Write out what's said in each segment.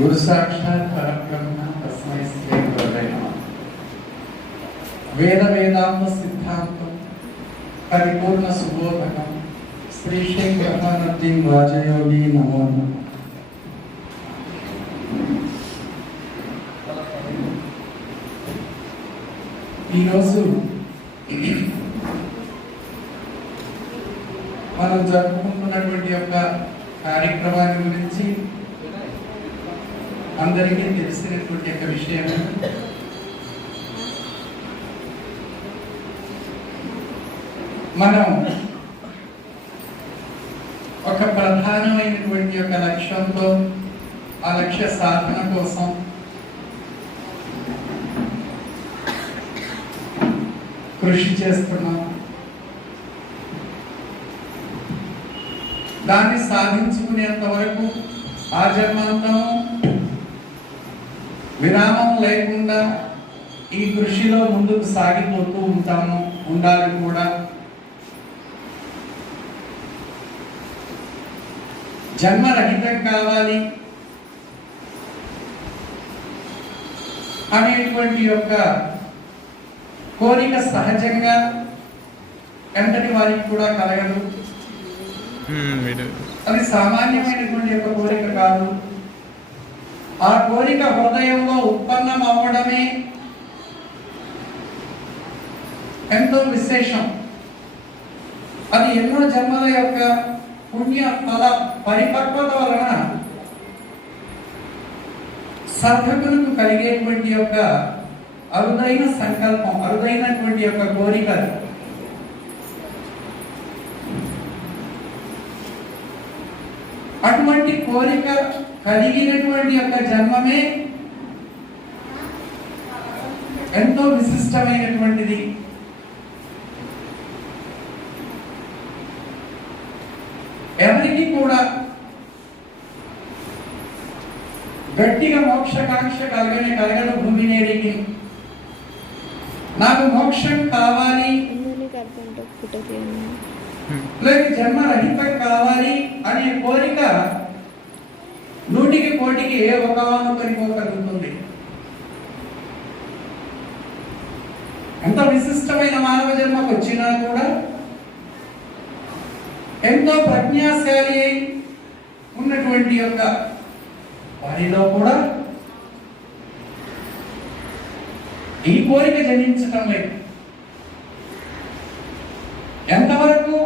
गुरु साक्षात् परब्रह्म तस्मै श्री गुरवे नमः। वेद वेदांत सिद्धांतं परिपूर्ण सुबोधकं श्री श्री ब्रह्मानंदी राजयोगी नमो नमः। ఈ రోజు మనం జరుపుకుంటున్నటువంటి యొక్క కార్యక్రమాన్ని గురించి అందరికీ తెలిసినటువంటి యొక్క విషయం, మనం ఒక ప్రధానమైనటువంటి యొక్క లక్ష్యంతో ఆ లక్ష్య సాధన కోసం కృషి చేస్తున్నాం. దాన్ని సాధించుకునేంత వరకు ఆ జన్మాంతము విరామం లేకుండా ఈ కృషిలో ముందుకు సాగిపోతూ ఉండాలి కూడా. జన్మరహితం కావాలి అనేటువంటి యొక్క కోరిక సహజంగా ఎంతటి వారికి కూడా కలగదు. అది సామాన్యమైనటువంటి యొక్క కోరిక కాదు. ఆ కోరిక హృదయంలో ఉత్పన్నం అవ్వడమే ఎంతో విశేషం. అది ఎన్నో జన్మల యొక్క పుణ్య ఫల పరిపక్వత వలన సాధకులకు కలిగేటువంటి యొక్క అరుదైన సంకల్పం, అరుదైనటువంటి యొక్క కోరిక. అటువంటి కోరిక కలిగినటువంటి యొక్క జన్మమే ఎంతో విశిష్టమైనటువంటిది. ఎవరికి కూడా గట్టిగా మోక్షకాంక్ష కలగదు. భూమి నేడికి నాకు మోక్షం కావాలి, లేక జన్మరహితం కావాలి అనే కోరిక 100కి 100కి ఏ ఒకరికి కలుగుతుంది. ఎంత విశిష్టమైన మానవ జన్మకు వచ్చినా కూడా ఎంతో ప్రజ్ఞాశాలి ఉన్నటువంటి యొక్క వారిలో కూడా ఈ కోరిక జనించటం లేదు. ఎంతవరకు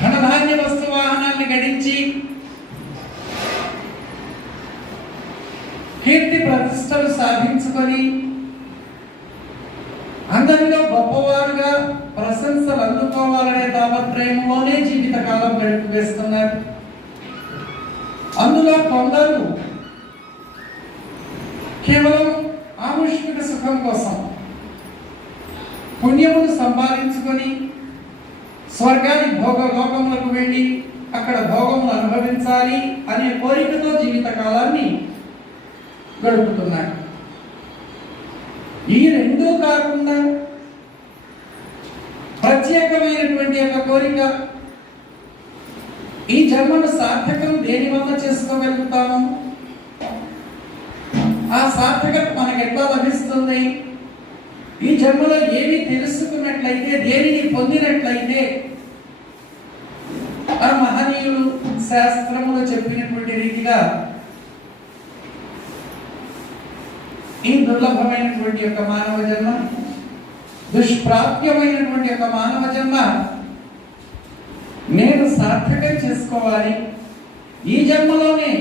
ధనధాన్య వస్తు వాహనాన్ని గడించి కీర్తి ప్రతిష్టలు సాధించుకొని అందరిలో గొప్పవారుగా ప్రశంసలు అందుకోవాలనే తాపత్రయంలోనే జీవితకాలం గడిపివేస్తున్నారు. అందులో కొందరు కేవలం ఆముష్మిక సుఖం కోసం పుణ్యమును సంపాదించుకొని స్వర్గానికి లోకములకు వెళ్ళి అక్కడ భోగములు అనుభవించాలి అనే కోరికతో జీవితకాలాన్ని గడుపుతున్నారు. ఈ రెండూ కాకుండా ప్రత్యేకమైనటువంటి యొక్క కోరిక, ఈ జన్మను సార్థకం దేని వల్ల చేసుకోగలుగుతాము, ఆ సార్థకత మనకు ఎట్లా లభిస్తుంది, ఈ జన్మలో ఏమి తెలుసుకున్నట్లయితే, దేనిని పొందినట్లయితే ఆ మహనీయులు శాస్త్రములు చెప్పినటువంటి రీతిగా ఈ దుర్లభమైనటువంటి యొక్క మానవ జన్మ, దుష్ప్రాప్యమైనటువంటి యొక్క మానవ జన్మ నేను సార్థకం చేసుకోవాలి, ఈ జన్మలోనే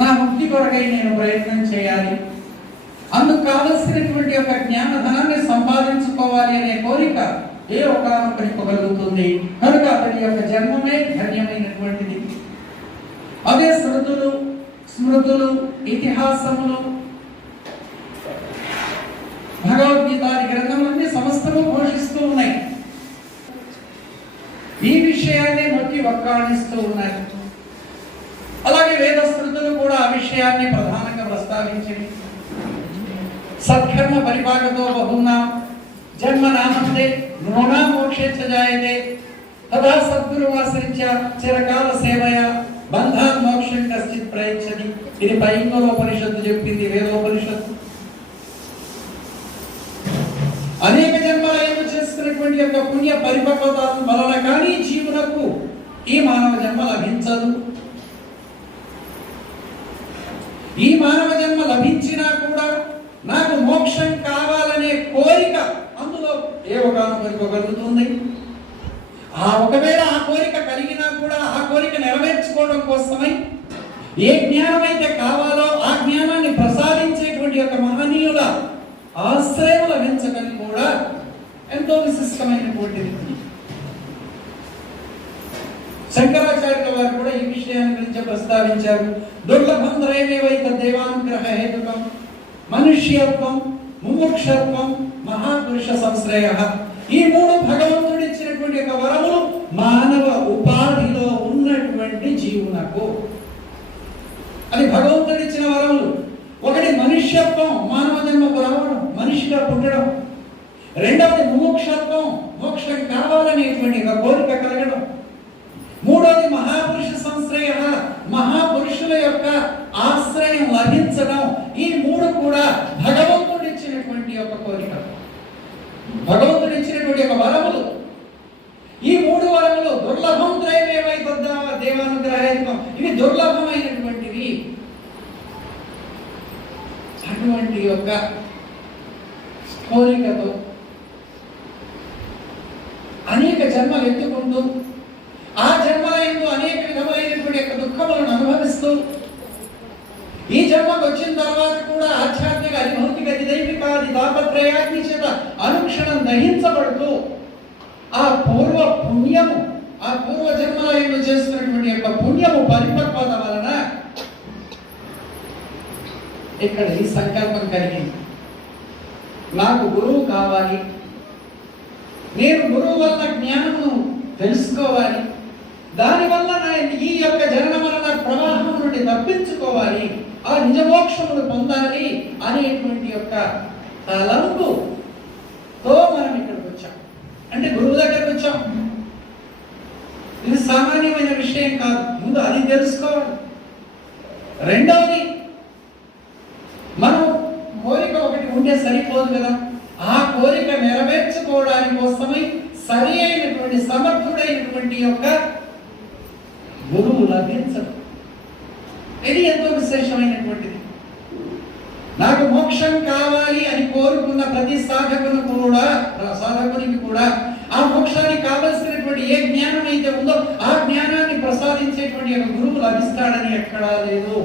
నా ముక్తి కొరకై నేను ప్రయత్నం చేయాలి, అందుకు కావలసినటువంటి యొక్క జ్ఞానధనాన్ని సంపాదించుకోవాలి అనే కోరిక ఏ ఒకరికి కలుగుతుంది. కనుక అతని యొక్క జన్మమే ధన్యమైనటువంటిది. అదే శృతులు, స్మృతులు, ఇతిహాసములు, భగవద్గీత గ్రంథములన్నీ సమస్తము ఘోషిస్తూ ఉన్నాయి. ఈ విషయాన్ని నొక్కి వక్కాణిస్తూ ఉన్నాయి. అలాగే వేద స్మృతులు కూడా ఆ విషయాన్ని ప్రధానంగా ప్రస్తావించింది. సత్కర్మ పరిపాకతో బహునా జన్మ నామందే నృణా మోక్షే చ జాయతే తదా సద్గురువాసరించ చిరకాల సేవయ బంధాన్ మోక్షం కశ్చిత్ ప్రయచ్చతి. ఇది పైంగలోపనిషత్తు చెప్పింది, వేదోపనిషత్తు. అనేక జన్మలైన చేసుకున్నటువంటి యొక్క పుణ్య పరిపక్వత వలన కానీ జీవులకు ఈ మానవ జన్మ లభించదు. ఈ మానవ జన్మ లభించినా కూడా నాకు మోక్షం కావాలనే కోరిక అందులో ఏ ఒక కలుగుతుంది. ఒకవేళ ఆ కోరిక కలిగినా కూడా ఆ కోరిక నెరవేర్చుకోవడం కోసమై ఏ జ్ఞానం అయితే కావాలో ఆ జ్ఞానాన్ని ప్రసాదించేటువంటి యొక్క మహనీయుల ఆశ్రయం లభించడం కూడా ఎంతో విశిష్టమైనటువంటిది. శంకరాచార్యుల వారు కూడా ఈ విషయాన్ని గురించి ప్రస్తావించారు. దుర్లభం త్రయమేవైత దేవానుగ్రహ హేతుకం మనుష్యత్వం ముముక్షత్వం మహాపురుష సంశ్రయ. ఈ మూడు భగవంతుడు ఇచ్చినటువంటి యొక్క వరములు మానవ ఉపాధిలో ఉన్నటువంటి జీవునకు. అది భగవంతుడు ఇచ్చిన వరములు. ఒకటి మనుష్యత్వం, మానవ జన్మకు రావడం, మనిషిగా పుట్టడం. రెండవది ముముక్షత్వం, మోక్షం కావాలనేటువంటి ఒక కోరిక కలగడం. మూడవది మహాపురుష సంశ్రయ, మహాపురుషుల యొక్క ఆశ్రయం లభించడం. ఈ మూడు కూడా భగవంతుడు ఇచ్చినటువంటి యొక్క కోరిక, భగవంతుడు ఇచ్చినటువంటి యొక్క వరములు. ఈ మూడు వరములు దుర్లభం త్రయమేవైత దేవానుగ్రహం, ఇవి దుర్లభమైనటువంటివి. అటువంటి యొక్క కోరికతో అనేక జన్మలు ఎత్తుకుంటూ ఆ జన్మలందు అనేక విధములైనటువంటి యొక్క దుఃఖములను అనుభవిస్తూ ఈ జన్మకు వచ్చిన తర్వాత కూడా ఆధ్యాత్మిక అధిభౌతిక దైవికాది తాపత్రయాగ్ని చేత అనుక్షణం దహించబడుతూ ఆ పూర్వ పుణ్యము, ఆ పూర్వ జన్మలందు చేసినటువంటి యొక్క పుణ్యము పరిపక్వత వలన ఇక్కడ ఈ సంకల్పం కలిగింది. నాకు గురువు కావాలి, నేను గురువు వల్ల జ్ఞానమును తెలుసుకోవాలి, దానివల్ల ఈ యొక్క జనన మరణ ప్రవాహం నుండి తప్పించుకోవాలి, ఆ నిజమోక్షమును పొందాలి అనేటువంటి యొక్క తలంపుతో మనం ఇక్కడికి వచ్చాం. అంటే గురువు దగ్గరకు వచ్చాం. ఇది సామాన్యమైన విషయం కాదు. ముందు అది తెలుసుకోవాలి. రెండవది, మనం కోరిక ఒకటి ఉంటే సరిపోదు కదా. ఆ కోరిక నెరవేర్చుకోవడానికి కోసమై సరి అయినటువంటి సమర్థుడైనటువంటి యొక్క గురువు లభించదు. ఇది ఎంతో విశేషమైనటువంటిది. నాకు మోక్షం కావాలి అని కోరుకున్న ప్రతి సాధకునికి కూడా ఆ మోక్షానికి కావలసినటువంటి ఏ జ్ఞానం అయితే ఉందో ఆ జ్ఞానాన్ని ప్రసాదించేటువంటి ఒక గురువు లభిస్తాడని ఎక్కడా లేదు.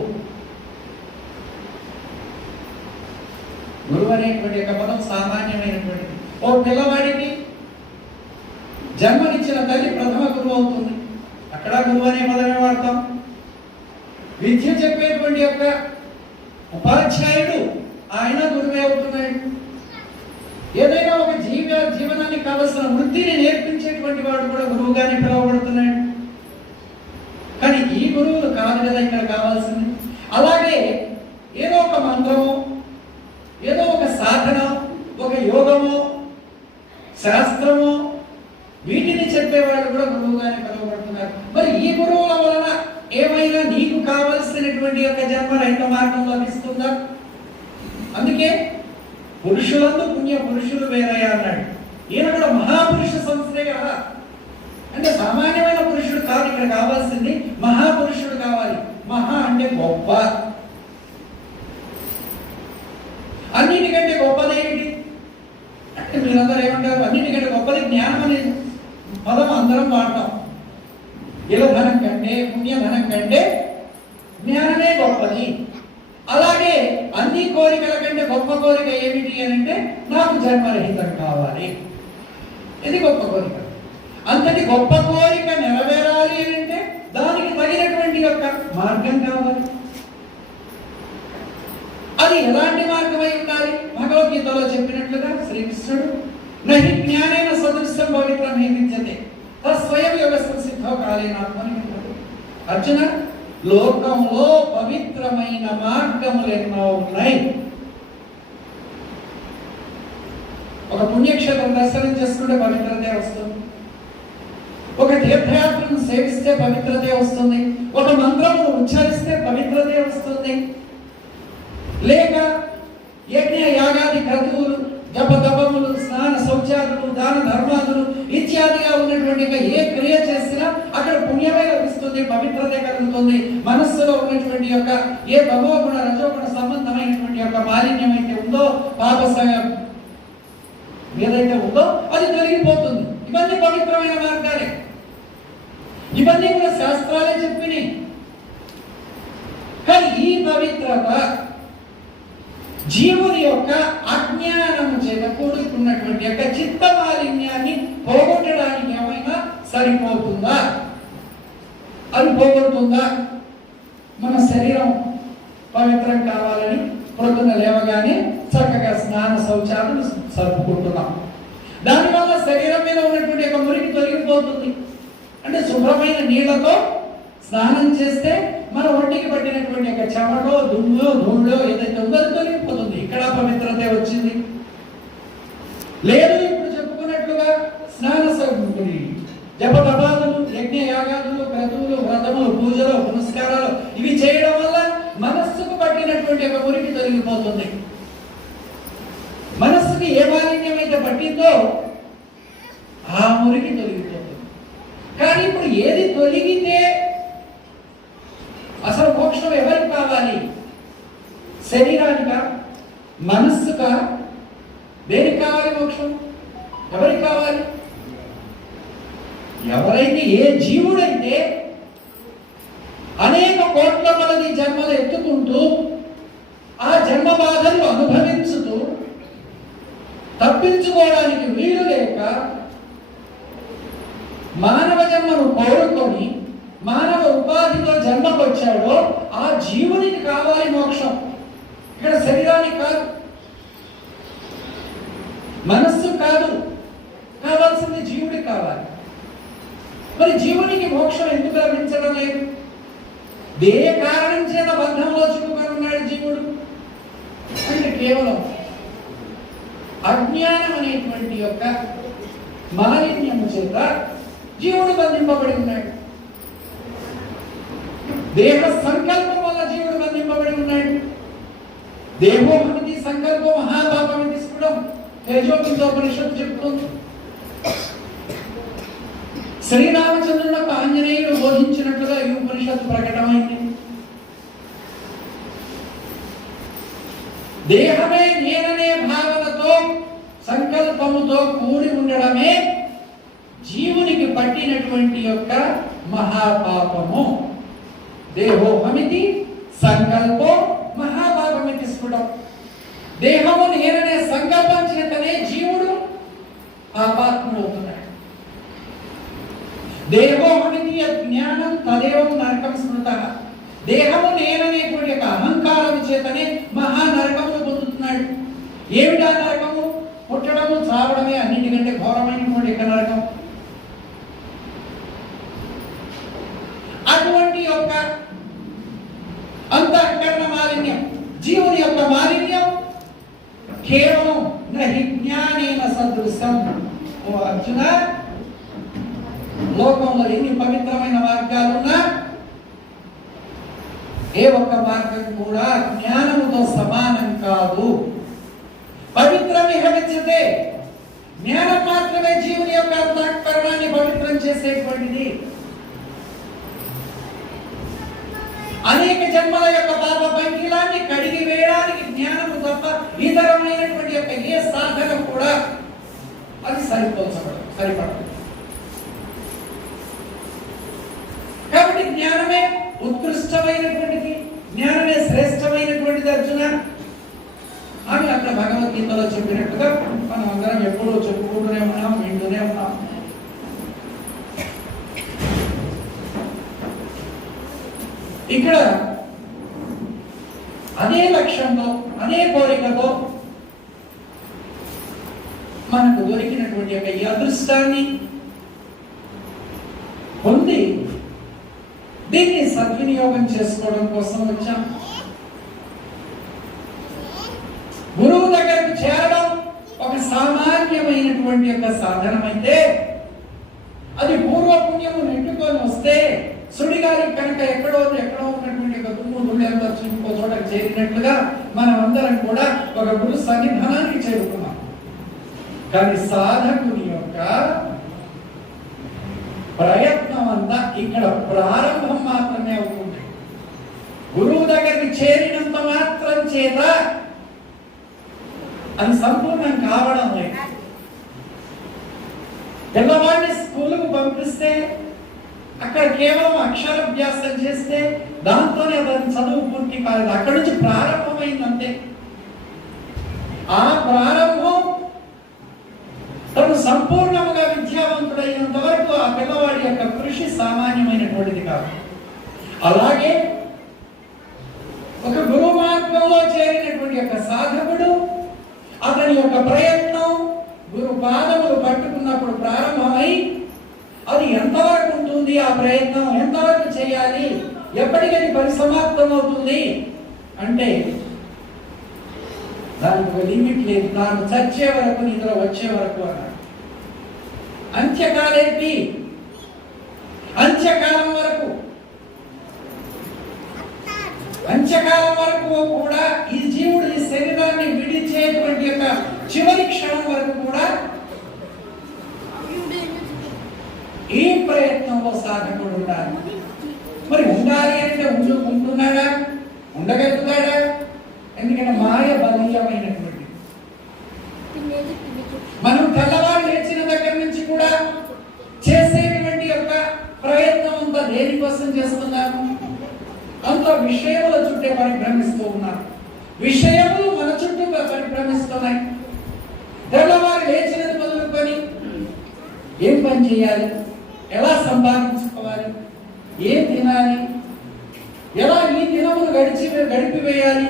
గురువు అనేటువంటి ఒక పదం సామాన్యమైనటువంటిది. ఓ పిల్లవాడికి జన్మనిచ్చిన తల్లి ప్రథమ గురువు అవుతుంది. అక్కడ గురువు అనే పదమే వాడతాం. విద్య చెప్పేటువంటి యొక్క ఉపాధ్యాయుడు ఆయన గురువే అవుతున్నాడు. ఏదైనా ఒక జీవనానికి కావలసిన వృత్తిని నేర్పించేటువంటి వాడు కూడా గురువుగానే పిలువబడుతున్నాడు. కానీ ఈ గురువులు కాదు కదా ఇక్కడ కావాల్సింది. అలాగే ఏదో ఒక మంత్రము, ఏదో ఒక సాధన, ఒక యోగము, శాస్త్రము, వీటిని చెప్పేవాళ్ళు కూడా గురువుగానే పిలువబడుతున్నారు. మరి ఈ గురువుల వలన ఏమైనా నీకు కావలసినటువంటి యొక్క జన్మ రెండో మార్గం లభిస్తుందా? అందుకే పురుషులందు పుణ్య పురుషులు వేరయ్యా అన్నాడు. ఈయన కూడా మహాపురుష సంశ్రయ, అంటే సామాన్యమైన పురుషుడు కాదు ఇక్కడ కావాల్సింది, మహాపురుషుడు కావాలి. మహా అంటే గొప్ప. అన్నిటికంటే గొప్పదేమిటి అంటే మీరందరూ ఏమంటారు? అన్నిటికంటే గొప్పది జ్ఞానం అనేది పదం అందరం వాడతాం. ఇలధనం కంటే, పుణ్యధనం కంటే జ్ఞానమే గొప్పది. అలాగే అన్ని కోరికల కంటే గొప్ప కోరిక ఏమిటి అని అంటే నాకు జన్మరహితం కావాలి. ఇది గొప్ప కోరిక. అంతటి గొప్ప కోరిక నెరవేరాలి అని అంటే దానికి తగినటువంటి యొక్క మార్గం కావాలి. అది ఎలాంటి మార్గమై ఉండాలి? భగవద్గీతలో చెప్పినట్లుగా శ్రీకృష్ణుడు నహి జ్ఞానేన సదృశం పవిత్రం హి విద్యతే తస్వయం యోగ సంసిద్ధో కాలేన ఆత్మని. అర్జున, లోకంలో పవిత్రమైన మార్గములు ఎన్నో ఉన్నాయి. ఒక పుణ్యక్షేత్రం దర్శనం చేసుకుంటే పవిత్రతే వస్తుంది. ఒక తీర్థయాత్రను సేవిస్తే పవిత్రతే వస్తుంది. ఒక మంత్రము ఉచ్చరిస్తే పవిత్రతే వస్తుంది. లేక యజ్ఞ యాగాది క్రతువులు, జపతపములు, స్నాన శౌచాదులు, దాన ధర్మాదులు ఇత్యాదిగా ఉన్నటువంటి ఏ క్రియ చేసినా అక్కడ పుణ్యమే లభిస్తుంది, పవిత్రత కలుగుతుంది. మనస్సులో ఉన్నటువంటి యొక్క ఏ తమోగుణ రజోగుణ సంబంధమైనటువంటి యొక్క మాలిన్యం అయితే ఉందో, పాప ఏదైతే ఉందో అది తొలగిపోతుంది. ఇవన్నీ పవిత్రమైన మార్గాలే, ఇవన్నీ కూడా శాస్త్రాలే చెప్పినాయి. కానీ ఈ పవిత్రత జీవుని యొక్క అజ్ఞానము చేత కూడుకున్నటువంటి యొక్క చిత్త మాలిన్యాన్ని పోగొట్టడానికి ఏమైనా సరిపోతుందా? అది పోగొడుతుందా? మన శరీరం పవిత్రం కావాలని పొద్దున లేవగానే చక్కగా స్నాన శౌచాలను సరుపుకుంటున్నాం. దానివల్ల శరీరం మీద ఉన్నటువంటి ఒక మురికి తొలగిపోతుంది. అంటే శుభ్రమైన నీళ్లతో స్నానం చేస్తే మన ఒంటికి పట్టినటువంటి యొక్క చెమటో, దుమ్ము, ధూళో ఏదైతే ఉందో అది తొలగిపోతుంది. ఇక్కడ పవిత్రత వచ్చింది. లేదు ఇప్పుడు చెప్పుకున్నట్లుగా స్నాన జపతపాదులు, యజ్ఞ యాగాదులు, క్రతువులు, వ్రతములు, పూజలు, పునస్కారాలు ఇవి చేయడం వల్ల మనస్సుకు పట్టినటువంటి ఒక మురికి తొలగిపోతుంది. మనస్సుకి ఏ మాలిన్యం అయితే పట్టిందో ఆ మురికి తొలగిపోతుంది. కానీ ఇప్పుడు ఏది తొలగితే అసలు మోక్షం ఎవరికి కావాలి? శరీరానికా, మనస్సుకా? దేనికి కావాలి మోక్షం? ఎవరికి కావాలి? ఎవరైతే, ఏ జీవుడైతే అనేక కోట్ల కొలది జన్మలు ఎత్తుకుంటూ ఆ జన్మ బాధలు అనుభవించుతూ తప్పించుకోవడానికి వీలు లేక మానవ జన్మను కోరుకొని మానవ ఉపాధితో జన్మకొచ్చాడో ఆ జీవునికి కావాలి మోక్షం. ఇక్కడ శరీరానికి కాదు, మనస్సు కాదు, కావాల్సింది జీవుడికి కావాలి. మరి జీవునికి మోక్షం ఎందుకు లభించడం లేదు? ఏ కారణం చేత బంధంలో చిక్కుకొని ఉన్నాడు జీవుడు అంటే కేవలం అజ్ఞానం అనేటువంటి యొక్క మాలిన్యము చేత జీవుడు బంధింపబడి ఉన్నాడు. దేహ సంకల్పం వల్ల జీవుడు బంధింపబడి ఉన్నాడు. దేహోహమితి సంకల్పం మహాపాపమితి స్ఫుటం తేజోపనిషత్తు చెప్తుంది. శ్రీరామచంద్రులకు ఆంజనేయుడు బోధించినట్లుగా ఈ ఉపనిషత్తు ప్రకటమైంది. దేహమే నేననే భావనతో సంకల్పముతో కూడి ఉండడమే జీవునికి పట్టినటువంటి యొక్క మహాపాపము. దేహోహమితి సంకల్పో మహాపాపమితి స్ఫుటం. దేహము నేననే సంకల్పం చేతనే జీవుడు పాపాత్ముడు అవుతున్నాడు. దేహోహమితి జ్ఞానం తదేవం నరకం స్మృత. దేహము నేననేటువంటి యొక్క అహంకారం చేతనే మహా నరకమును పొందుతున్నాడు. ఏమిటా నరకము? పుట్టడము, చావడమే అన్నిటికంటే ఘోరమైనటువంటి యొక్క నరకం. అటువంటి యొక్క అంతఃకరణ మాలిన్యం, జీవుని యొక్క మాలిన్యం కేవలం నహి జ్ఞానేన సదృశం. ఓ అర్జున, లోకంలో ఎన్ని పవిత్రమైన మార్గాలున్నా ఏ ఒక్క మార్గం కూడా జ్ఞానముతో సమానం కాదు. పవిత్రమిహ విద్యతే, జ్ఞానం మాత్రమే జీవుని యొక్క అంతఃకరణాన్ని పవిత్రం చేసేటువంటిది. అనేక జన్మల యొక్క పాప పంకిలాన్ని కడిగి వేయడానికి జ్ఞానము తప్ప ఇతరమైనటువంటి యొక్క ఏ సాధన కూడా అది సరిపడదు. కాబట్టి జ్ఞానమే ఉత్కృష్టమైనటువంటిది, జ్ఞానమే శ్రేష్టమైనటువంటిది అర్జున అని అక్కడ భగవద్గీతలో చెప్పినట్టుగా మనం అందరం ఎప్పుడూ చెప్పుకుంటూనే ఉన్నాం, వింటూనే ఉన్నాం. ఇక్కడ అదే లక్ష్యంతో, అదే కోరికతో మనకు దొరికినటువంటి యొక్క ఈ అదృష్టాన్ని పొంది దీన్ని సద్వినియోగం చేసుకోవడం కోసం వచ్చాం. గురువు దగ్గరకు చేరడం ఒక సామాన్యమైనటువంటి యొక్క సాధనమైతే అది పూర్వపుణ్యము నెట్టుకొని వస్తే సుడిగాలి కనుక ఎక్కడో ఉన్నటువంటి ఒక దుమ్ము దుమ్మెంతో ఇంకో చోటకి చేరినట్లుగా మనం అందరం కూడా ఒక గురు సన్నిధానానికి చేరుకున్నాం. కానీ సాధకుని యొక్క ప్రయత్నం అంతా ఇక్కడ ప్రారంభం మాత్రమే అవుతుంది. గురువు దగ్గరికి చేరినంత మాత్రం చేత అది సంపూర్ణం కావడం లేదు. పిల్లవాడిని స్కూలుకు పంపిస్తే అక్కడ కేవలం అక్షరాభ్యాసం చేస్తే దాంతోనే అతని చదువు పూర్తి కాలేదు. అక్కడి నుంచి ప్రారంభమైందంతే. ఆ ప్రారంభం తను సంపూర్ణంగా విద్యావంతుడైనంత వరకు ఆ పిల్లవాడి యొక్క కృషి సామాన్యమైనటువంటిది కాదు. అలాగే ఒక గురు మార్గంలో చేరినటువంటి యొక్క సాధకుడు అతని యొక్క ప్రయత్నం గురు పాదములు పట్టుకున్నప్పుడు ప్రారంభమై అది ఎంతవరకు ఉంటుంది, ఆ ప్రయత్నం ఎంతవరకు చేయాలి, ఎప్పటికీ పరిసమాప్తం అవుతుంది అంటే దానికి ఒక లిమిట్ లేదు. నాకు చచ్చే వరకు నిద్ర వచ్చే వరకు అన్నాడు. అంత్యకాలేంటి? అంత్యకాలం వరకు కూడా ఈ జీవుడు ఈ శరీరాన్ని విడిచేటువంటి యొక్క చివరి క్షణం వరకు కూడా ఈ ప్రయత్నంలో సాధకుడు ఉండాలి. మరి ఉండాలి అంటే ఉంటున్నాడా? ఉండగలుగుతాడా? ఎందుకంటే మాయ బలీయమైనటువంటి. మనం తెల్లవారు లేచిన దగ్గర నుంచి కూడా చేసేటువంటి యొక్క ప్రయత్నం అంతా దేనికోసం చేస్తున్నాము? అంత విషయముల చుట్టే పరిభ్రమిస్తూ ఉన్నారు. విషయములు మన చుట్టూ పరిభ్రమిస్తున్నాయి. తెల్లవారు లేచినది మొదలుకొని ఏం పని చేయాలి, ఎలా సంపాదించుకోవాలి, ఏం తినాలి, ఎలా ఈ దినములు గడిపివేయాలి,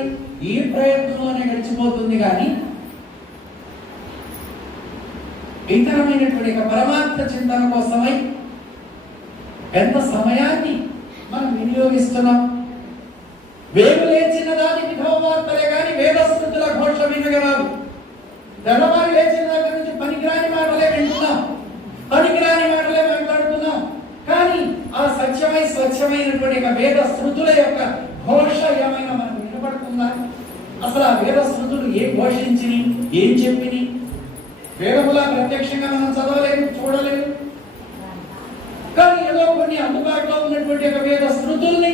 ఈ ప్రయత్నంలోనే గడిచిపోతుంది. కానీ ఇతరమైనటువంటి పరమార్థ చింతన కోసమై ఎంత సమయాన్ని మనం వినియోగిస్తున్నాం. వేలు లేచిన దానికి విధవార్తలే కానీ వేదస్మృతుల ఘోష వినగరాదు. తెల్లవారు లేచిన దగ్గర నుంచి పనికిరాని మాటలే వింటున్నాం, పనికిరాని మాటలే మాట్లాడుతున్నాం. కానీ ఆ సత్యమై స్వచ్ఛమైనటువంటి వేద స్మృతుల యొక్క ఘోష ఏమైనా మనకు వినపడుతుందా? అసలు ఆ వేద స్మృతులు ఏం ఘోషించిని, ఏం చెప్పిని? వేదములా ప్రత్యక్షంగా మనం చదవలేదు, చూడలేదు. కానీ ఏదో కొన్ని అందుబాటులో ఉన్నటువంటి యొక్క వేద స్మృతుల్ని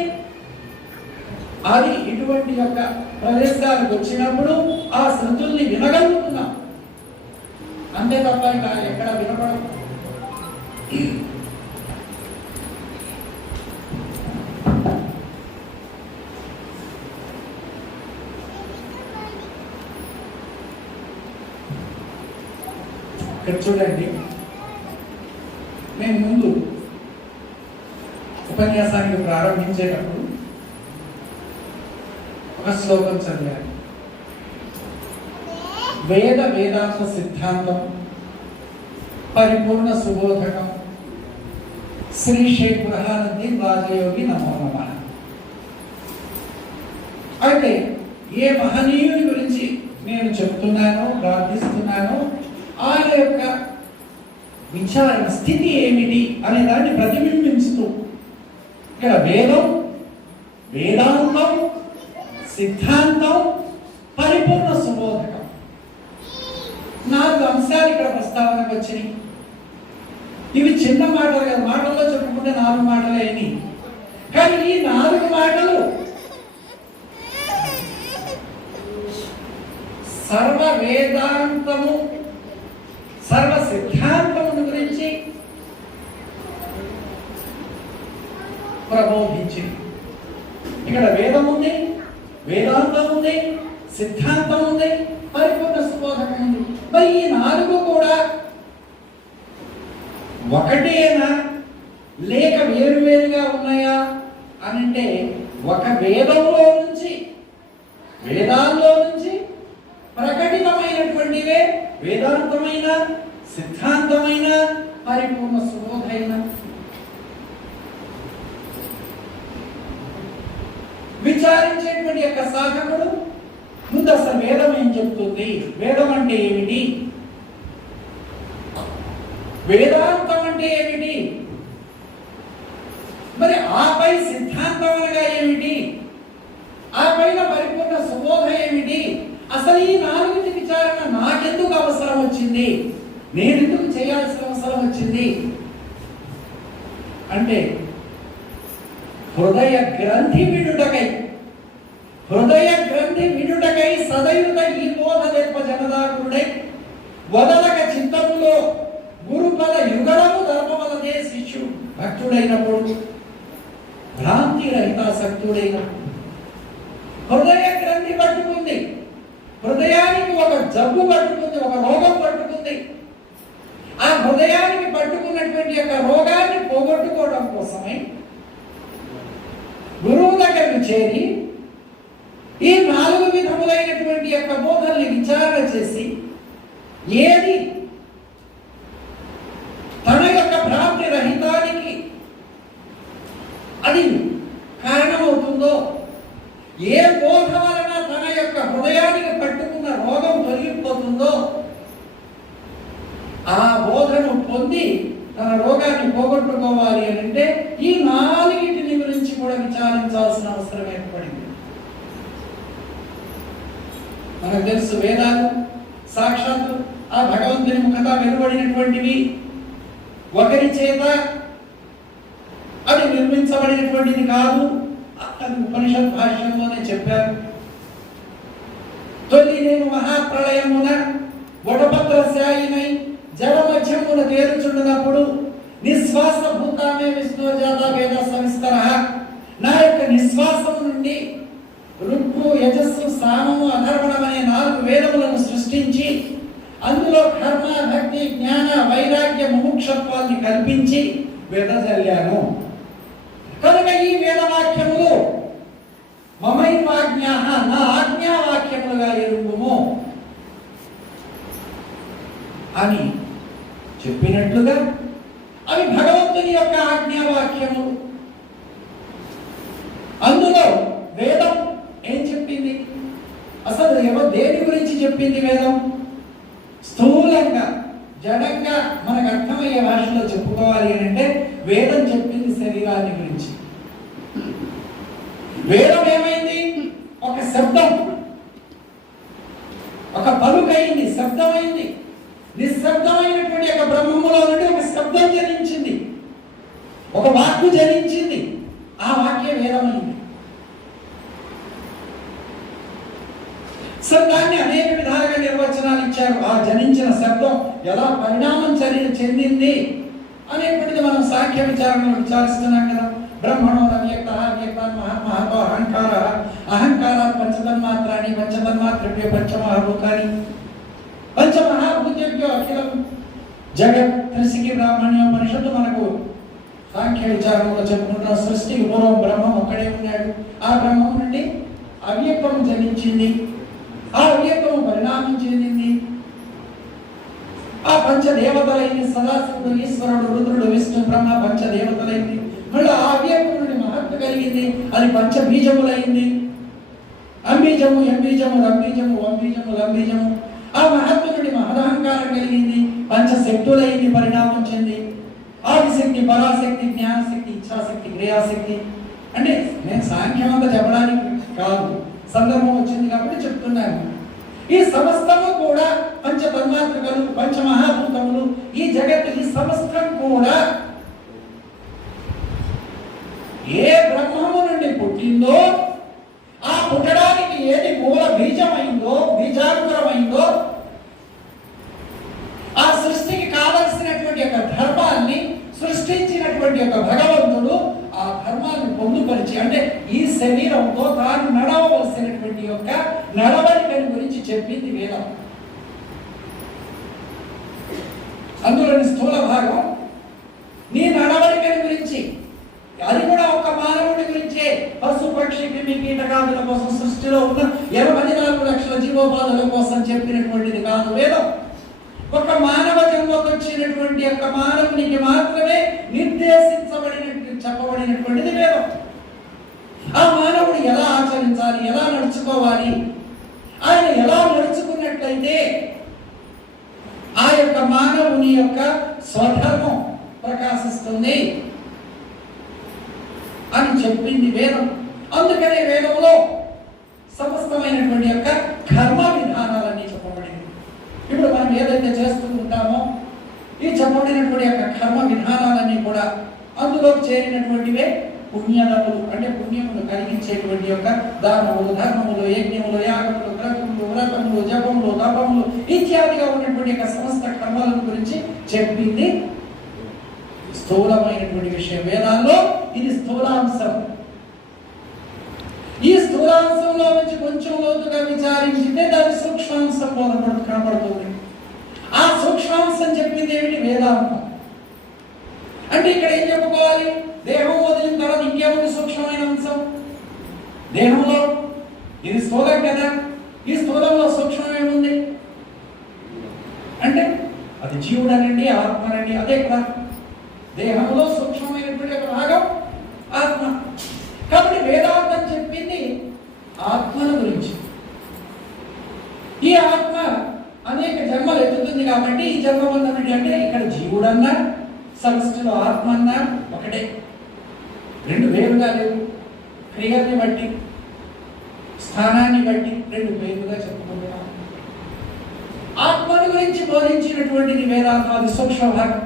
అది ఇటువంటి యొక్క ప్రదేశాలకు వచ్చినప్పుడు ఆ స్మృతుల్ని వినగలుగుతున్నాం. అంతే తప్ప ఇంకా ఎక్కడ వినపడదు. ఇక్కడ చూడండి, నేను ముందు ఉపన్యాసానికి ప్రారంభించేటప్పుడు ఒక శ్లోకం చదివాను. వేదాంత సిద్ధాంతం పరిపూర్ణ సుబోధకం శ్రీ షేక్ బుర్హానుద్దీన్ రాజయోగి నమో నమః. అయితే ఏ మహనీయుని గురించి నేను చెప్తున్నానో, ప్రార్థిస్తున్నానో ఆయన యొక్క విచారణ స్థితి ఏమిటి అనే దాన్ని ప్రతిబింబిస్తూ ఇక్కడ వేదం, వేదాంతం, సిద్ధాంతం, పరిపూర్ణ సుబోధకం 4 అంశాలు ఇక్కడ ప్రస్తావనకు వచ్చినాయి. ఇవి చిన్న మాటలు కదా, మాటల్లో చెప్పుకుంటే 4 మాటలే అని. కానీ ఈ 4 మాటలు సర్వ వేదాంతము, సర్వ సిద్ధాంతము గురించి ప్రబోధించింది. ఇక్కడ వేదం ఉంది, వేదాంతం ఉంది, సిద్ధాంతం ఉంది, పరిపూర్ణ సుబోధకం ఉంది. మరి ఈ 4 కూడా ఒకటేనా లేక వేరువేరుగా ఉన్నాయా అని అంటే, ఒక వేదంలో నుంచి, వేదాల్లో నుంచి ప్రకటితమైనటువంటివే వేదాంతమైన, సిద్ధాంతమైన, పరిపూర్ణ సుబోధైన. విచారించేటువంటి యొక్క సాధకుడు ముందు అసలు వేదం ఏం చెప్తుంది, వేదం అంటే ఏమిటి, వేదాంతం అంటే ఏమిటి, మరి ఆ ఆపై సిద్ధాంతం అనగా ఏమిటి, ఆ పైన పరిపూర్ణ సుబోధ ఏమిటి, అసలు ఈ 4 విచారణ నాకెందుకు అవసరం వచ్చింది, నేనెందుకు చేయాల్సిన అవసరం వచ్చింది అంటే హృదయ గ్రంథి విడుటకై సదయుత ఈ బోధ లేప జనదాకుడై వదలక చిత్తములో గురుపద యుగళము దర్పవలదే శిష్యుడు భక్తుడైనప్పుడు, భ్రాంతి రహితాసక్తుడైనప్పుడు హృదయ గ్రంథి పట్టుకుంది, హృదయానికి ఒక జబ్బు పట్టుకుంది, ఒక రోగం పట్టుకుంది. ఆ హృదయానికి పట్టుకున్నటువంటి యొక్క రోగాన్ని పోగొట్టుకోవడం కోసమై గురువు దగ్గరకు చేరి ఈ 4 విధములైనటువంటి యొక్క బోధల్ని విచారణ చేసి ఏది తన యొక్క భ్రాంతి రహితానికి అది కారణమవుతుందో, ఏ బోధ వలన తన యొక్క హృదయానికి పట్టుకున్న రోగం తొలగిపోతుందో ఆ బోధను పొంది తన రోగాన్ని పోగొట్టుకోవాలి అని అంటే ఈ 4 గురించి కూడా విచారించాల్సిన అవసరం ఏర్పడింది. మనకు తెలుసు వేదాలు సాక్షాత్తు ఆ భగవంతుని ముఖత వెలువడినటువంటివి, ఒకరి చేత అది నిర్మించబడినటువంటిది కాదు. అది ఉపనిషత్ భాష్యంలోనే చెప్పారు. తొలి నేను మహాప్రళయమున వడపత్రశాయినై జలమధ్యమున తేరుచుండినప్పుడు నిశ్వాస భూతామే విష్ణుజాత వేద సవిస్తర, నా యొక్క నిశ్వాసము నుండి ఋక్కు యజస్సు సామము అధర్వణం అనే 4 వేదములను సృష్టించి అందులో కర్మ భక్తి జ్ఞాన వైరాగ్య ముముక్షత్వాన్ని కల్పించి వెదజల్లాను. కనుక ఈ వేదవాక్యములు మమైవాజ్ఞాః, నా ఆజ్ఞావాక్యములుగా ఎరుగుము అని చెప్పినట్లుగా అవి భగవంతుని యొక్క ఆజ్ఞావాక్యము. అందులో వేదం ఏం చెప్పింది, అసలు దేని గురించి చెప్పింది వేదం? స్థూలంగా జడంగా మనకు అర్థమయ్యే భాషలో చెప్పుకోవాలి అంటే వేదం చెప్పింది శరీరాన్ని గురించి. వేదం ఏమైంది? ఒక శబ్దం, ఒక పలుకైంది, శబ్దమైంది. నిశ్శబ్దమైనటువంటి ఒక బ్రహ్మములో నుండి ఒక శబ్దం జనించింది, ఒక వాక్కు జనించింది. ఆ వాక్యం వేదమైంది. శబ్దాన్ని అనేక విధాలుగా నిర్వచనాలు ఇచ్చారు. ఆ జనించిన శబ్దం ఎలా పరిణామం చెందింది అనేటువంటిది మనం సాంఖ్య విచారణలో విచారిస్తున్నాం కదా. బ్రహ్మణో అవ్యక్త అవ్యక్త మహాత్మ అహంకార అహంకారాత్ పంచతన్మాత్రాన్ని పంచతన్మాత్రభ్యో పంచమహాభూతాన్ని పంచమహాభూతేభ్యో అఖిలం జగత్ త్రిశికి బ్రాహ్మణ్యోపనిషత్తు మనకు సాంఖ్య విచారంలో చెప్పుకుంటున్న సృష్టికి పూర్వం బ్రహ్మం ఒక్కడే ఉన్నాడు. ఆ బ్రహ్మం నుండి అవ్యక్తం జనించింది, ఆ అవ్యక్తం పరిణామం చెందింది. ఆ పంచదేవతలైంది, సదాశివుడు, ఈశ్వరుడు, రుద్రుడు, విష్ణు, బ్రహ్మ పంచదేవతలైంది. మళ్ళీ ఆ అవ్యక్తం నుండి మహత్వ కలిగింది, అది పంచబీజములైంది. అంబీజము, ఎంబీజము, రంబీజము, వంబీజము, లంబీజము. ఆ మహత్వ నుండి మహదహంకారం కలిగింది, పంచశక్తులైంది, పరిణామం చెంది. ఆదిశక్తి, పరాశక్తి, జ్ఞానశక్తి, ఇచ్ఛాశక్తి, క్రియాశక్తి. అంటే నేను సాంఖ్యం అంతా చెప్పడానికి కాదు, సందర్భం వచ్చింది కాబట్టి చెప్తున్నాను. ఈ సమస్తము కూడా పంచ తన్మాత్రికలు, పంచమహాభూతములు, ఈ జగత్తు, ఈ సమస్తం కూడా ఏ బ్రహ్మము నుండి పుట్టిందో, ఆ పుట్టడానికి ఏది మూల బీజమైందో, బీజాంకురమైందో, ఆ సృష్టికి కావలసినటువంటి యొక్క ధర్మాన్ని సృష్టించినటువంటి యొక్క భగవంతుడు ఆ ధర్మాన్ని పొందుపరిచి, అంటే ఈ శరీరంతో తాను నడవవలసినటువంటి యొక్క నడవడికని గురించి చెప్పింది వేదం. అందులోని స్థూల భాగం నీ నడవడికని గురించి, అది కూడా ఒక మానవుడి గురించే. పశు పక్షి క్రిమి కీటకాదుల కోసం సృష్టిలో ఉన్న 84 లక్షల జీవోపాధుల కోసం చెప్పినటువంటిది కాదు వేదం. ఒక మానవ జన్మకు వచ్చినటువంటి యొక్క మానవునికి మాత్రమే నిర్దేశించబడినట్టు చెప్పబడినటువంటిది వేదం. ఆ మానవుడు ఎలా ఆచరించాలి, ఎలా నడుచుకోవాలి, ఆయన ఎలా నడుచుకున్నట్లయితే ఆ యొక్క మానవుని యొక్క స్వధర్మం ప్రకాశిస్తుంది. అని చెప్పింది వేదం. అందుకనే వేదంలో సమస్తమైనటువంటి యొక్క కర్మ విధానాలన్నీ చెప్పబడింది. ఇప్పుడు మనం ఏదైతే చేస్తూ ఉంటామో ఈ చెప్పబడినటువంటి యొక్క కర్మ విధానాలన్నీ కూడా అందులో చేరినటువంటివే పుణ్యనములు, అంటే పుణ్యములు కలిగించేటువంటి యొక్క దానములు, ధర్మములు, యజ్ఞములు, యాగములు, క్రతుములు, వ్రతములు, జపములు, తపములు ఇత్యాదిగా ఉన్నటువంటి యొక్క సమస్త కర్మలను గురించి చెప్పింది స్థూలమైనటువంటి విషయం. వేదాల్లో ఇది స్థూలాంశం. ఈ స్థూలాంశంలో నుంచి కొంచెం లోతుగా విచారించితే దాని సూక్ష్మాంశం కనపడుతుంది. ఆ సూక్ష్మాంశం చెప్పింది ఏమిటి? వేదాంతం. అంటే ఇక్కడ ఏం చెప్పుకోవాలి? దేహం వదిలిన తర్వాత ఇంకేముంది సూక్ష్మమైన అంశం? దేహంలో ఇది స్థూలం కదా, ఈ స్థూలంలో సూక్ష్మం ఏముంది అంటే అది జీవుడనండి, ఆత్మనండి, అదే కదా. దేహంలో సూక్ష్మమైనటువంటి ఒక భాగం ఆత్మ. కాబట్టి వేదాంతం చెప్పింది ఆత్మల గురించి. ఈ ఆత్మ అనేక జన్మలు ఎత్తుతుంది కాబట్టి ఈ జన్మ ఉన్నది అంటే ఇక్కడ జీవుడన్నా సమష్టిలో ఆత్మ అన్నా ఒకటే, రెండు వేరుగా లేవు. క్రియల్ని బట్టి, స్థానాన్ని బట్టి రెండు వేరుగా చెప్పుకుంటున్నాం. ఆత్మని గురించి బోధించినటువంటిది వేదాంతం, అది సూక్ష్మ భాగం.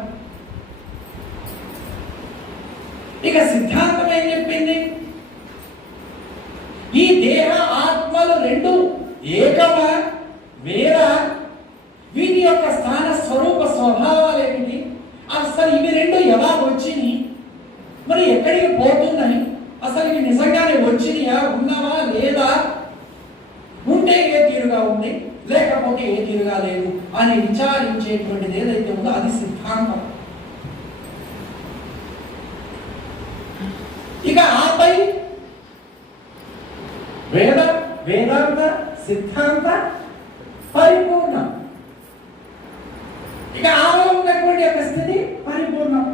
ఇక సిద్ధాంతం ఏం చెప్పింది? ఈ దేహ ఆత్మలు రెండు ఏకమా వేరా, వీటి యొక్క స్థాన స్వరూప స్వభావాలు ఏమిటి, అసలు ఇవి రెండు ఎలా వచ్చినాయి, మరి ఎక్కడికి పోతున్నాయి, అసలు ఇవి నిజంగానే వచ్చినాయా, ఉన్నావా లేదా, ఉంటే ఏ తీరుగా ఉంది లేకపోతే ఏ తీరుగా లేదు అని విచారించేటువంటిది ఏదైతే ఉందో అది సిద్ధాంతం. ఇక ఆపై వేదాంత సిద్ధాంత పరిపూర్ణం. ఇక ఆలో ఉన్నటువంటి యొక్క స్థితి పరిపూర్ణం.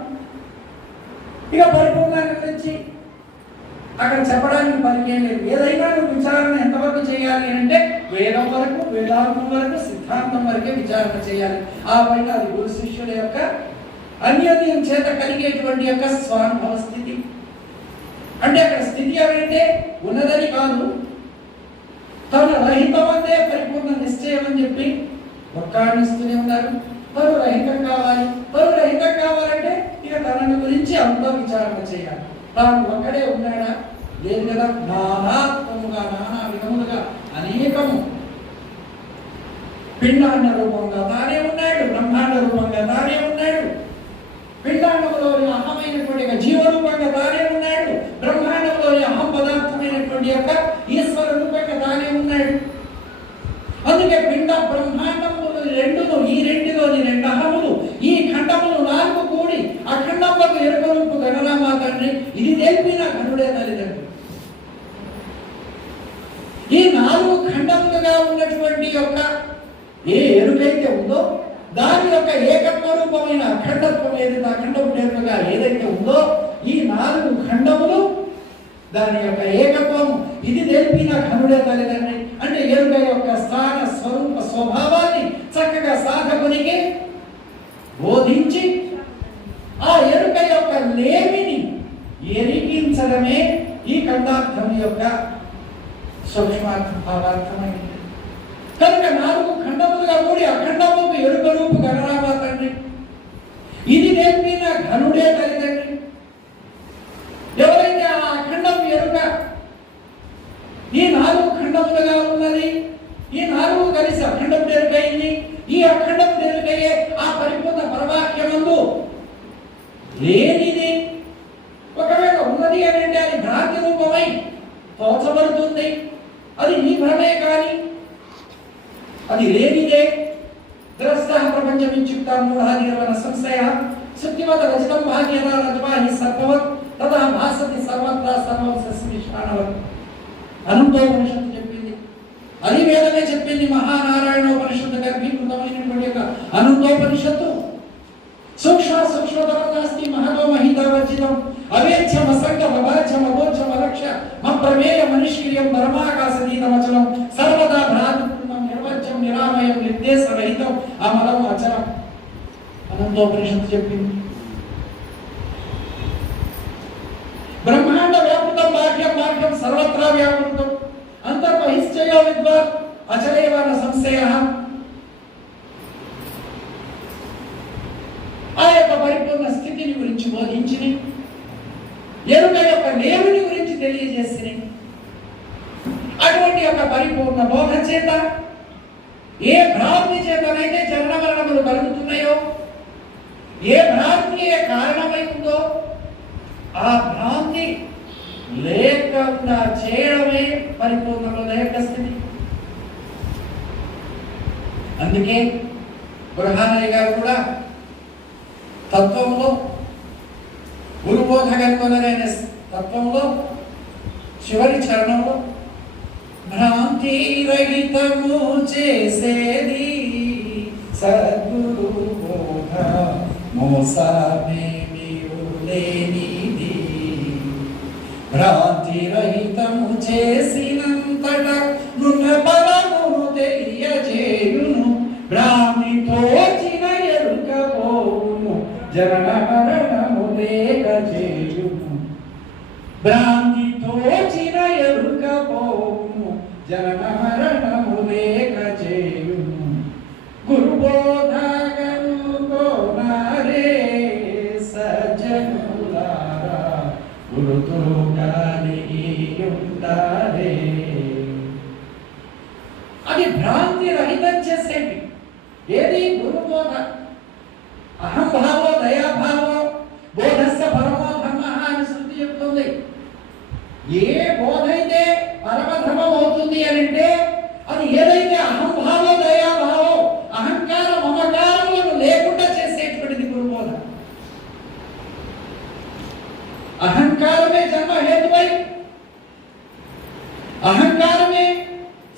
ఇక పరిపూర్ణాన్ని గురించి అక్కడ చెప్పడానికి పనికేం లేదు. ఏదైనా నువ్వు విచారణ ఎంతవరకు చేయాలి అంటే వేదం వరకు, వేదాంతం వరకు, సిద్ధాంతం వరకే విచారణ చేయాలి. ఆ పైన అది గురు శిష్యుల యొక్క అన్యోన్యం చేత కలిగేటువంటి యొక్క స్వానుభవ స్థితి. అంటే అక్కడ స్థితి ఏమంటే ఉన్నదని కాదు, తను రహితమందే పరిపూర్ణ నిశ్చయం అని చెప్పి ఒక్కాడిస్తూనే ఉన్నారు. తను రహితం కావాలి, తను రహితం కావాలంటే ఇక తనని గురించి అంత విచారణ చేయాలి. తాను ఒక్కడే ఉన్నాడా? లేదు కదా. నానాత్మముగా, నానా విధములుగా అనేకము పిండాండ రూపంగా తానే ఉన్నాడు, బ్రహ్మాండ రూపంగా తానే ఉన్నాడు, పిండాండంలోని అహమైనటువంటి జీవరూపంగా తానే ఉన్నాడు, బ్రహ్మాండంలోని అహం పదార్థమైనటువంటి యొక్క ఈశ్వర రూపంగా తానే ఉన్నాడు. అందుకే పిండ బ్రహ్మాండములు రెండును, ఈ రెండులోని రెండు అహములు, ఈ ఖండములు నాలుగు కూడి అఖండములకు ఎరుక రూపు గణరామా తండ్రి, ఇది తెలిపిన ఘనుడే తల్లిదండ్రి. ఈ నాలుగు ఖండములుగా ఉన్నటువంటి యొక్క ఏ ఎరుకైతే ఉందో దాని యొక్క ఏకత్వ రూపమైన అఖండత్వం ఏదైతే, అఖండపు నేర్పుగా ఏదైతే ఉందో ఈ నాలుగు ఖండములు దాని యొక్క ఏకత్వము ఇది తెలిపిన ఘనుడే తల్లిదండ్రి. అంటే ఎరుక యొక్క స్థాన స్వరూప స్వభావాన్ని చక్కగా సాధకునికి బోధించి ఆ ఎరుక యొక్క లేమిని ఎరిగించడమే ఈ ఖండార్థం యొక్క సూక్ష్మార్థ భావార్థమైనది. కనుక నాలుగు ఖండములుగా కూడి అఖండముకు ఎరుక రూపు గణరామా తండ్రి, ఇది నేర్పిన ఘనుడే తల్లిదండ్రి. ఎవరైతే ఆ అఖండం ఎరుక ఈ నాలుగు ఖండములుగా ఉన్నది, ఈ నాలుగు కలిసి అఖండం ఎరుకయింది, ఈ అఖండం ఎరుకయ్యే ఆ పరిపూర్ణ పరవాక్యమందు లేనిది ఒకవేళ ఉన్నది అని అంటే అది భ్రాంతి రూపమై తోచబడుతుంది. అది నీ భ్రమే కానీ అది లేనిదే. గ్రస్త ప్రపంచమిచ్యుక్త మూఢానిర్వణ సంశయ శుద్ధివత రచితం భాగ్యత రజవాహి సర్వవత్ తదా భాసతి సర్వత్రా సర్వం సస్మిశానవత్. అనంతోపనిషత్తు చెప్పింది, అది వేదమే చెప్పింది. మహానారాయణోపనిషత్తు గర్భీకృతమైనటువంటి యొక్క అనంతోపనిషత్తు సూక్ష్మతరం నాస్తి మహతో మహితావర్జితం అవేచ్ఛం అసంగం అవాచ్యం అగోచం అలక్ష్య మప్రమేయ మనిష్క్రియం ధర్మాకాశదీతమచలం సర్వదా భ్రాతృత్వం నిర్వచ్యం నిరామయం నిర్దేశ రహితం అమలం అచలం. అనంతోపనిషత్తు చెప్పింది. బ్రహ్మాండ బాహ్యం బాహ్యం సర్వత్రా వ్యాపృతం అంతర్బహిశ్చయో విద్వాన్ అచలేవ న సంశయః. ఆ యొక్క పరిపూర్ణ స్థితిని గురించి బోధించి ఎరుక యొక్క లేవుని గురించి తెలియజేసి అటువంటి యొక్క పరిపూర్ణ బోధ చేత ఏ భ్రాంతి చేతనైతే జనన మరణములు కలుగుతున్నాయో, ఏ భ్రాంతి ఏ కారణమై ఉందో ఆ భ్రాంతి లేకుండా చేయడమే పరిపూర్ణమైన యొక్క స్థితి. అందుకే బృహన్నయ్య గారు కూడా తత్వంలో గురుబోధ కనుగొనైన తత్వంలో చివరి చరణంలో భ్రాంతి రహితము చేసేది సద్గురు బోధ మోసమేమీ లేనిది. భ్రాంతి రహితము చేసినంతట నున్న పరమును తెలియజేయును. భ్రాంతితో చిన్న ఎరుకపోవును జనన మరణము లేక చేయును. భ్రాంతితో చిన్న ఎరుకపోవును జనన మరణము లేక చేయును. గురుబోధగను కోనారే సజ్జనులారా గురుతో కలిగి ఉండారే. అది భ్రాంతి రహితం చేసేది ఏది? గురుబోధ. అహంభావో దయాభావో బోధస్య పరమో ధర్మ అని శృతి చెప్తుంది. ఏ బోధ అయితే పరమధర్మం అవుతుంది అని అంటే అది ఏదైతే అహంభావో దయాభావో అహంకార మమకారములను లేకుండా చేసేటువంటిది గురుబోధ. అహంకారమే జన్మ హేతువై, అహంకారమే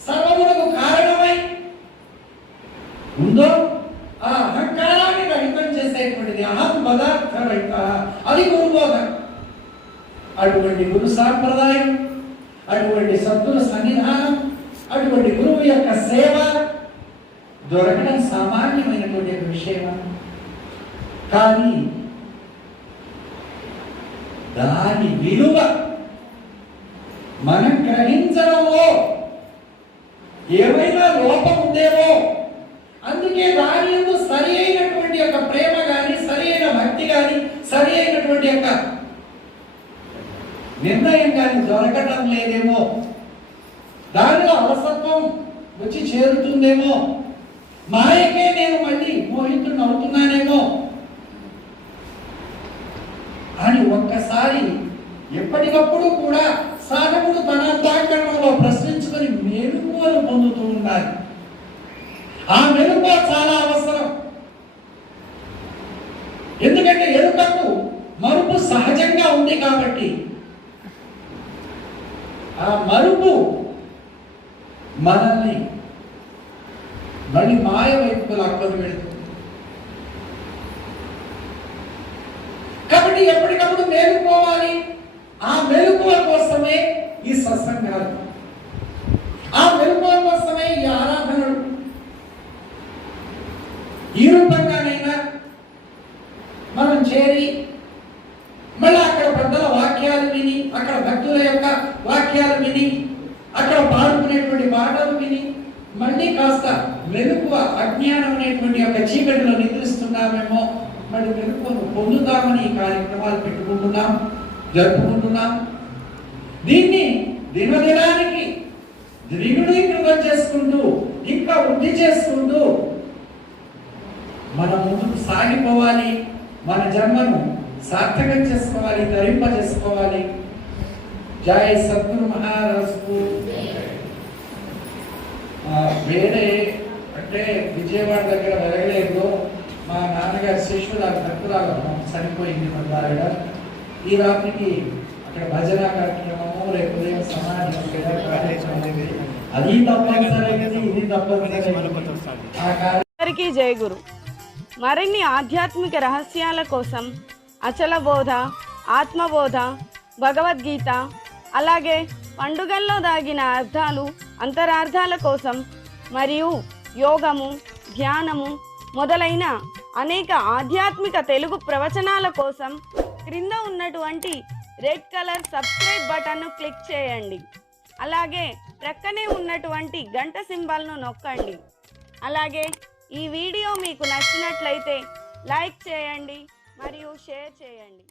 సర్వమునకు కారణమై ఉందో ఆ అహంకారాన్ని రహితం చేసేటువంటిది అహం పదార్థ రహిత, అది గురుబోధ. అటువంటి గురు సాంప్రదాయం, అటువంటి సద్గుణ సన్నిధానం, అటువంటి గురువు యొక్క సేవ దొరకడం సామాన్యమైనటువంటి విషయం. కానీ దాని విలువ మనం గ్రహించడంలో ఏమైనా లోపం ఉందేమో, అందుకే దాని యందు సరి అయినటువంటి యొక్క ప్రేమ కానీ, సరి అయిన భక్తి కానీ, సరి అయినటువంటి యొక్క నిర్ణయం కానీ దొరకటం లేదేమో, దానిలో అలసత్వం వచ్చి చేరుతుందేమో, మాయకే నేను మళ్ళీ మోహితుడిని అవుతున్నానేమో అని ఒక్కసారి ఎప్పటికప్పుడు కూడా సాధకుడు తన అంతఃకరణలో ప్రశ్నించుకొని మెలకువలు పొందుతూ ఉండాలి. ఆ మెలకువ చాలా అవసరం. ఎందుకంటే ఎరుకకు మరుపు సహజంగా ఉంది కాబట్టి ఆ మరుపు మనల్ని మళ్ళీ మాయ వైపు లాక్కొని వెళుతుంది. కాబట్టి ఎప్పటికప్పుడు మేలుకోవాలి. ఆ మెలకువ కోసమే ఈ సత్సంగాలు, ఆ మెలకువ కోసమే ఈ ఆరాధనలు. ఈ రూపంగానైనా మనం చేరి మళ్ళీ అక్కడ పెద్దల వాక్యాలు విని, అక్కడ భక్తుల యొక్క వాక్యాలు విని, అక్కడ పాడుకునేటువంటి పాటలు విని మళ్ళీ కాస్త మెలకువ, అజ్ఞానం అనేటువంటి యొక్క చీకటిలో నిద్రిస్తున్నామేమో, మళ్ళీ మెలకువను పొందుతామని ఈ కార్యక్రమాలు పెట్టుకుంటున్నాం, జరుపుకుంటున్నాం. దీన్ని దినదినానికి ద్విగుణీకృతం చేసుకుంటూ, ఇంకా వృద్ధి చేసుకుంటూ మన ముందుకు సాగిపోవాలి. మన జన్మను సార్థకం చేసుకోవాలి, ధరింప చేసుకోవాలి. జై సద్గురు మహారాజుకు. వేరే అంటే విజయవాడ దగ్గర వెలగలేదులో మా నాన్నగారి శిష్యురాలు భక్తురాలు చనిపోయింది మన ఆవిడ. ఈ రాత్రికి అక్కడ భజన కార్యక్రమము, రేపు ఉదయం సమాధి అది తప్పనిసరి, ఇది తప్పనిసరి. జై గురు. మరిన్ని ఆధ్యాత్మిక రహస్యాల కోసం అచల బోధ, ఆత్మబోధ, భగవద్గీత, అలాగే పండుగల్లో దాగిన అర్థాలు, అంతరార్థాల కోసం మరియు యోగము, ధ్యానము మొదలైన అనేక ఆధ్యాత్మిక తెలుగు ప్రవచనాల కోసం క్రింద ఉన్నటువంటి రెడ్ కలర్ సబ్స్క్రైబ్ బటన్ను క్లిక్ చేయండి. అలాగే ప్రక్కనే ఉన్నటువంటి గంట సింబల్ను నొక్కండి. అలాగే ఈ వీడియో మీకు నచ్చినట్లయితే లైక్ చేయండి మరియు షేర్ చేయండి.